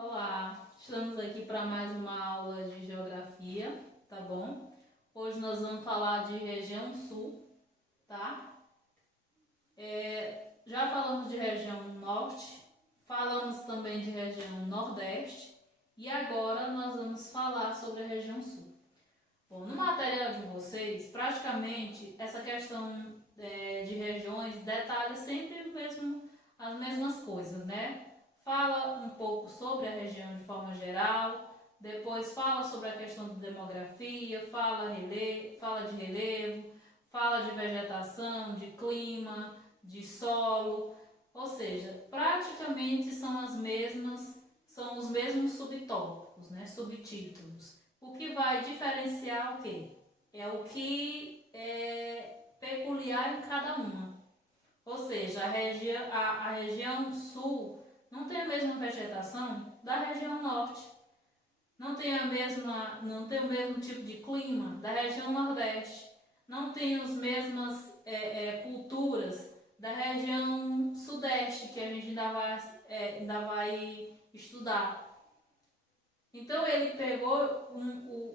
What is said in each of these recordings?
Olá, estamos aqui para mais uma aula de geografia, tá bom? Hoje nós vamos falar de região sul, tá? Já falamos de região norte, falamos também de região nordeste e agora nós vamos falar sobre a região sul. Bom, no material de vocês, praticamente essa questão de regiões detalha sempre as mesmas coisas, né? Fala um pouco sobre a região de forma geral, depois fala sobre a questão de demografia, fala de relevo, fala de vegetação, de clima, de solo, ou seja, praticamente são os mesmos subtópicos, né, subtítulos. O que vai diferenciar o quê? É o que é peculiar em cada uma. Ou seja, a região sul não tem a mesma vegetação da região norte, não tem o mesmo tipo de clima da região nordeste, não tem as mesmas culturas da região sudeste, que a gente ainda vai estudar. Então ele pegou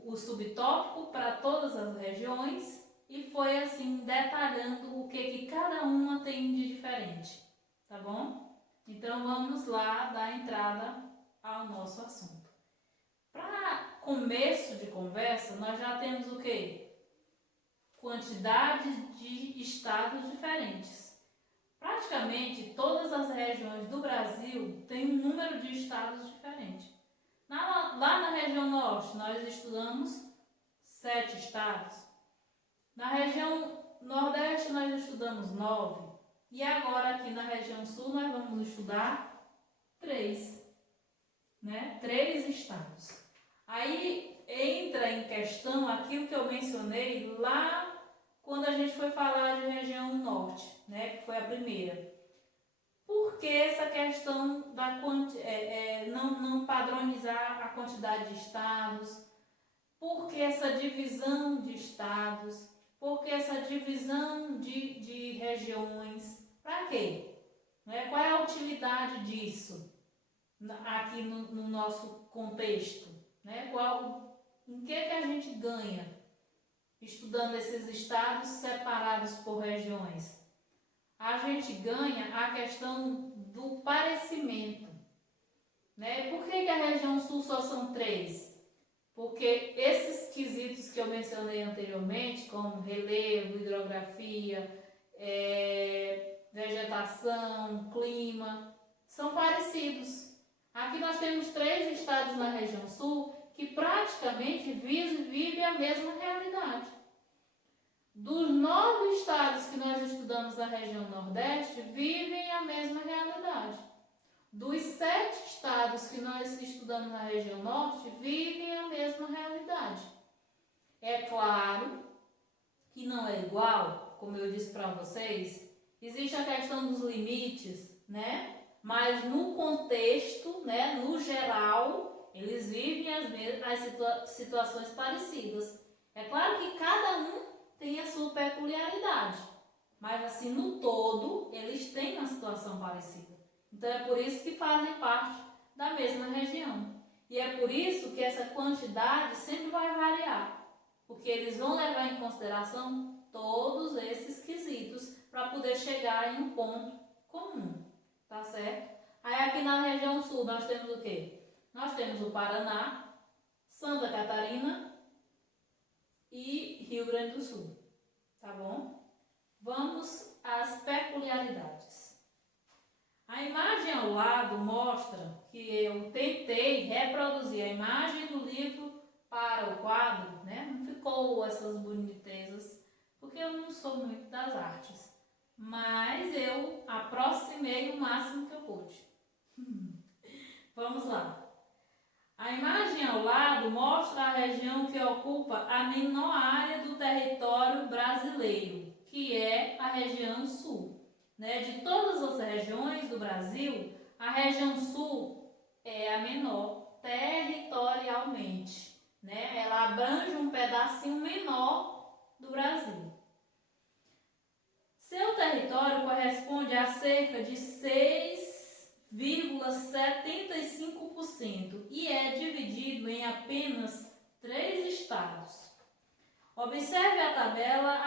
o subtópico para todas as regiões e foi assim detalhando o que cada uma tem de diferente, tá bom? Então vamos lá dar entrada ao nosso assunto. Para começo de conversa, nós já temos o quê? Quantidade de estados diferentes. Praticamente todas as regiões do Brasil têm um número de estados diferente. Lá na região norte, nós estudamos 7 estados. Na região nordeste, nós estudamos 9. E agora, aqui na região sul, nós vamos estudar 3. Né? 3 estados. Aí entra em questão aquilo que eu mencionei lá quando a gente foi falar de região norte, né? Que foi a primeira. Por que essa questão da não padronizar a quantidade de estados? Por que essa divisão de estados? Por que essa divisão de regiões? Para quê? Né? Qual é a utilidade disso aqui no nosso contexto? Né? Em que a gente ganha estudando esses estados separados por regiões? A gente ganha a questão do parecimento. Né? Por que a região sul só são 3? Porque esses quesitos que eu mencionei anteriormente, como relevo, hidrografia, vegetação, clima, são parecidos. Aqui nós temos 3 estados na região sul que praticamente vivem a mesma realidade. Dos 9 estados que nós estudamos na região nordeste, vivem a mesma realidade. Dos 7 estados que nós estudamos na região norte, vivem a mesma realidade. É claro que não é igual, como eu disse para vocês, existe a questão dos limites, né? Mas no contexto, né, no geral, eles vivem as situações parecidas. É claro que cada um tem a sua peculiaridade, mas assim, no todo, eles têm uma situação parecida. Então é por isso que fazem parte da mesma região. E é por isso que essa quantidade sempre vai variar, porque eles vão levar em consideração todos esses quesitos para poder chegar em um ponto comum, tá certo? Aí aqui na região sul nós temos o quê? Nós temos o Paraná, Santa Catarina e Rio Grande do Sul, tá bom? Vamos às peculiaridades. A imagem ao lado mostra que eu tentei reproduzir a imagem do livro para o quadro, né? Não ficou essas bonitezas, porque eu não sou muito das artes, mas eu aproximei o máximo que eu pude. Vamos lá. A imagem ao lado mostra a região que ocupa a menor área do território brasileiro, que é a região sul. Né? De todas as regiões do Brasil, a região sul é a menor territorialmente. Né? Ela abrange um pedacinho menor do Brasil. Seu território corresponde a cerca de 6,75% 20% e é dividido em apenas 3 estados. Observe a tabela,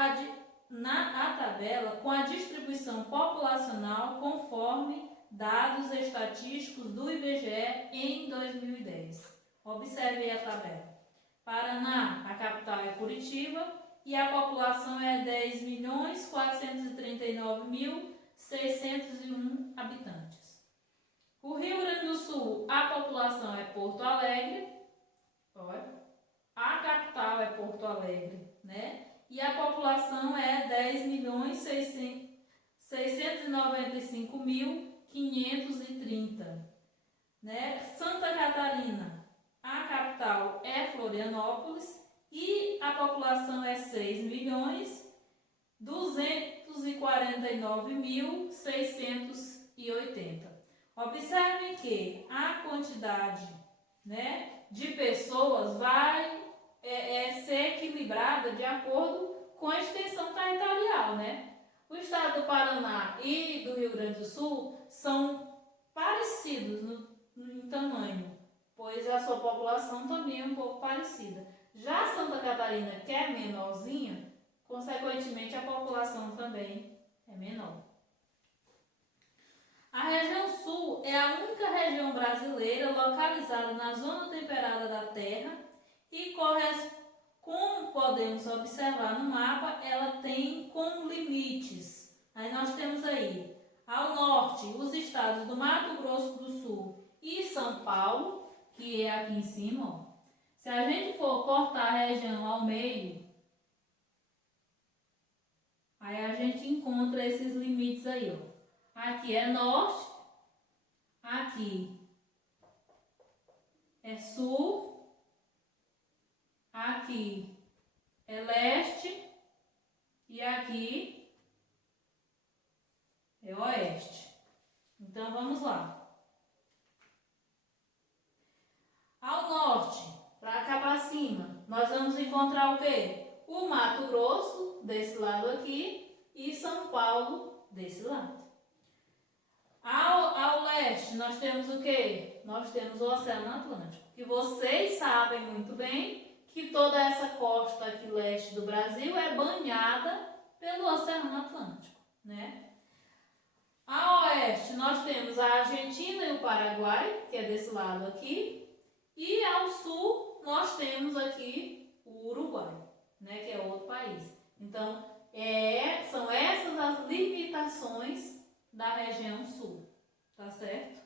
tabela com a distribuição populacional conforme dados estatísticos do IBGE em 2010. Observe a tabela. Paraná, a capital é Curitiba e a população é 10.439.601 habitantes. O Rio Grande do Sul, a população é Porto Alegre, olha, a capital é Porto Alegre, né? E a população é 10.695.530, né? Santa Catarina, a capital é Florianópolis e a população é 6.249.680. Observe que a quantidade, né, de pessoas vai ser equilibrada de acordo com a extensão territorial, né? O estado do Paraná e do Rio Grande do Sul são parecidos em tamanho, pois a sua população também é um pouco parecida. Já Santa Catarina, que é menorzinha, consequentemente a população também é menor. A região sul é a única região brasileira localizada na zona temperada da Terra e como podemos observar no mapa, ela tem como limites. Aí nós temos aí, ao norte, os estados do Mato Grosso do Sul e São Paulo, que é aqui em cima, ó. Se a gente for cortar a região ao meio, aí a gente encontra esses limites aí, ó. Aqui é norte, aqui é sul, aqui é leste e aqui é oeste. Então vamos lá. Ao norte, para cá para cima, nós vamos encontrar o quê? O Mato Grosso, desse lado aqui, e São Paulo, desse lado. Ao leste, nós temos o quê? Nós temos o Oceano Atlântico. E vocês sabem muito bem que toda essa costa aqui leste do Brasil é banhada pelo Oceano Atlântico, né? Ao oeste, nós temos a Argentina e o Paraguai, que é desse lado aqui. E ao sul, nós temos aqui o Uruguai, né, que é outro país. Então, são essas as limitações da região sul, tá certo?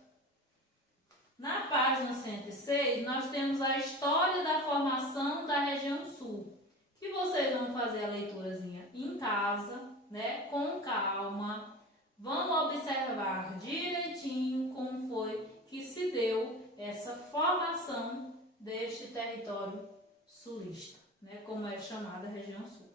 Na página 106, nós temos a história da formação da região sul, que vocês vão fazer a leiturazinha em casa, né, com calma. Vamos observar direitinho como foi que se deu essa formação deste território sulista, né, como é chamada a região sul.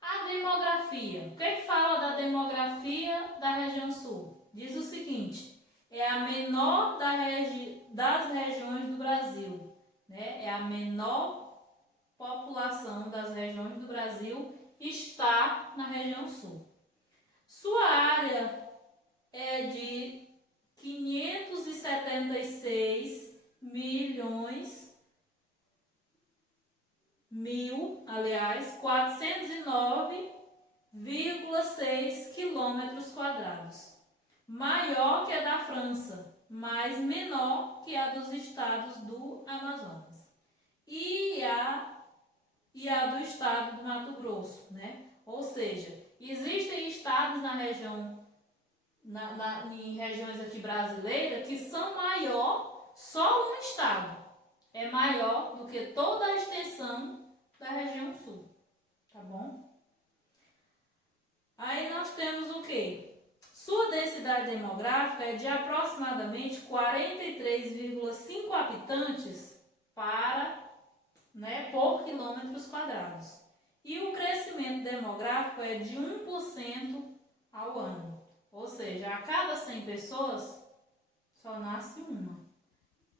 A demografia. O que fala da demografia da região sul? Diz o seguinte: é a menor das regiões do Brasil, né? É a menor população das regiões do Brasil está na região sul. Sua área é de 576 milhões 409,6 quilômetros quadrados, maior que a da França, mas menor que a dos estados do Amazonas e a do estado do Mato Grosso, né? Ou seja, existem estados na região, em regiões aqui brasileiras que são maior, só um estado é maior do que toda a extensão da região sul, tá bom? Aí nós temos o quê? Sua densidade demográfica é de aproximadamente 43,5 habitantes por quilômetros quadrados. E o crescimento demográfico é de 1% ao ano. Ou seja, a cada 100 pessoas só nasce uma.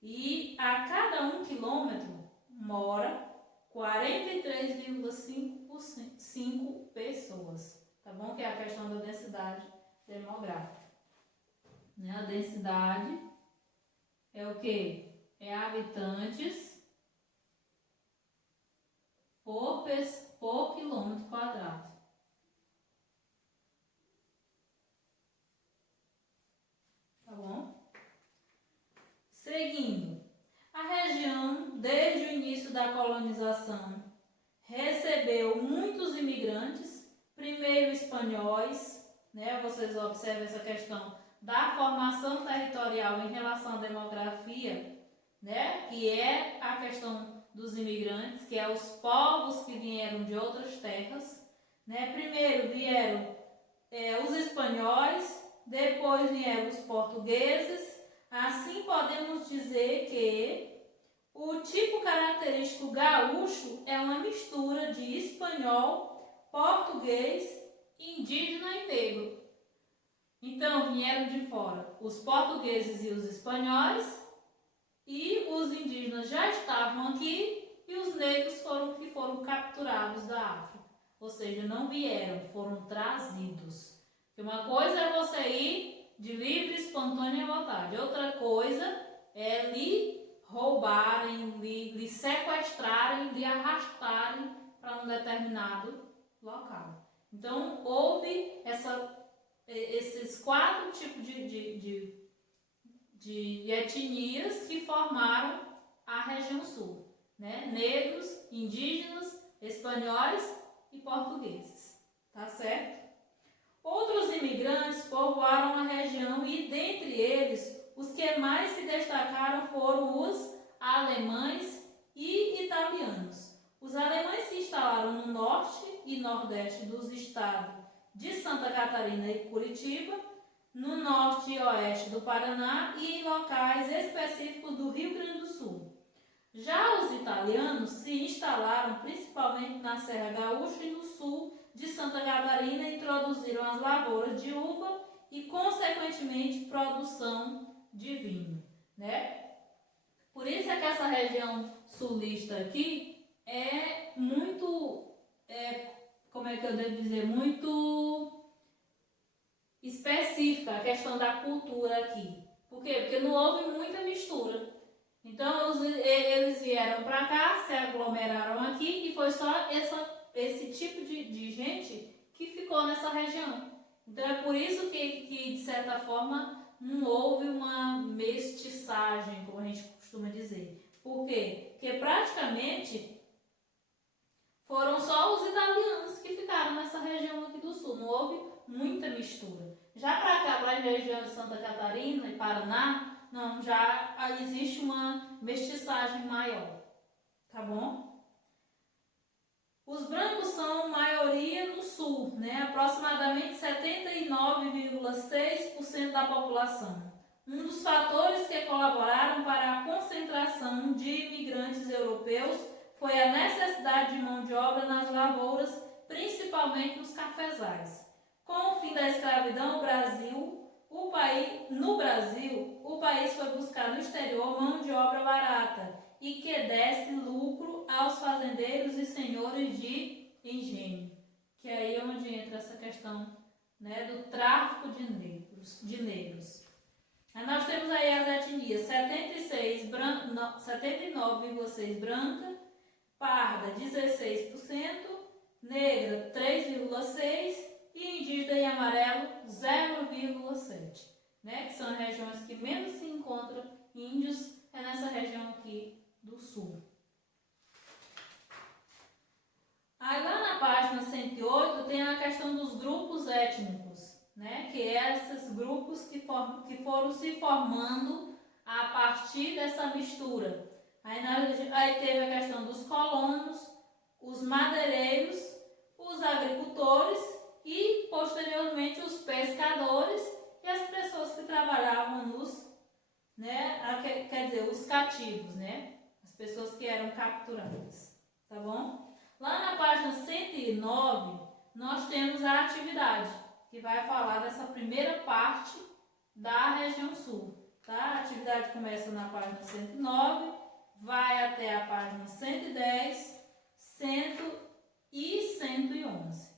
E a cada 1 quilômetro mora 43,5 pessoas. Tá bom? Que é a questão da densidade demográfica. Né? A densidade é é o quê? É habitantes por quilômetro quadrado. Tá bom? Seguindo, a região, desde o início da colonização, recebeu muitos imigrantes, primeiro espanhóis, né? Vocês observam essa questão da formação territorial em relação à demografia, né? Que é a questão dos imigrantes, que é os povos que vieram de outras terras, né? Primeiro vieram os espanhóis, depois vieram os portugueses. Assim podemos dizer que o tipo característico gaúcho é uma mistura de espanhol, português, indígena e negro. Então vieram de fora os portugueses e os espanhóis, e os indígenas já estavam aqui, e os negros foram capturados da África. Ou seja, não vieram, foram trazidos. Uma coisa é você ir de livre, espontânea vontade. Outra coisa é lhe roubarem, lhe sequestrarem, lhe arrastarem para um determinado local. Então, houve esses 4 tipos de etnias que formaram a região sul, né? Negros, indígenas, espanhóis e portugueses, tá certo? Outros imigrantes povoaram a região e, dentre eles, os que mais se destacaram foram os alemães e italianos. Os alemães se instalaram no norte e nordeste dos estados de Santa Catarina e Curitiba, no norte e oeste do Paraná e em locais específicos do Rio Grande do Sul. Já os italianos se instalaram principalmente na Serra Gaúcha e no sul de Santa Catarina e introduziram as lavouras de uva e, consequentemente, produção de vinho, né? Por isso é que essa região sulista aqui é muito, como é que eu devo dizer, muito específica a questão da cultura aqui. Por quê? Porque não houve muita mistura. Então eles vieram para cá, se aglomeraram aqui e foi só esse tipo de gente que ficou nessa região. Então é por isso que de certa forma não houve uma mestiçagem, como a gente costuma dizer. Por quê? Porque praticamente foram só os italianos que ficaram nessa região aqui do sul, não houve muita mistura. Já para cá, para a região de Santa Catarina e Paraná, não, já existe uma mestiçagem maior, tá bom? Os brancos são maioria no sul, né? Aproximadamente 79,6% da população. Um dos fatores que colaboraram para a concentração de imigrantes europeus foi a necessidade de mão de obra nas lavouras, principalmente nos cafezais. Com o fim da escravidão, o país foi buscar no exterior mão de obra barata e que desse lucro aos fazendeiros e senhores de engenho, que aí é onde entra essa questão, né, do tráfico de negros. Aí nós temos aí as etnias 79,6% branca, parda 16%, negra 3,6% e indígena e amarelo 0,7%, né? Que são as regiões que menos se encontram índios, é nessa região aqui do sul. Aí lá na página 108 tem a questão dos grupos étnicos, né? Que é esses grupos que foram se formando a partir dessa mistura. Aí teve a questão dos colonos, os madeireiros, os agricultores e, posteriormente, os pescadores e as pessoas que trabalhavam os cativos, né? As pessoas que eram capturadas, tá bom? Lá na página 109, nós temos a atividade, que vai falar dessa primeira parte da região sul, tá? A atividade começa na página 109, vai até a página 110, 100 e 111.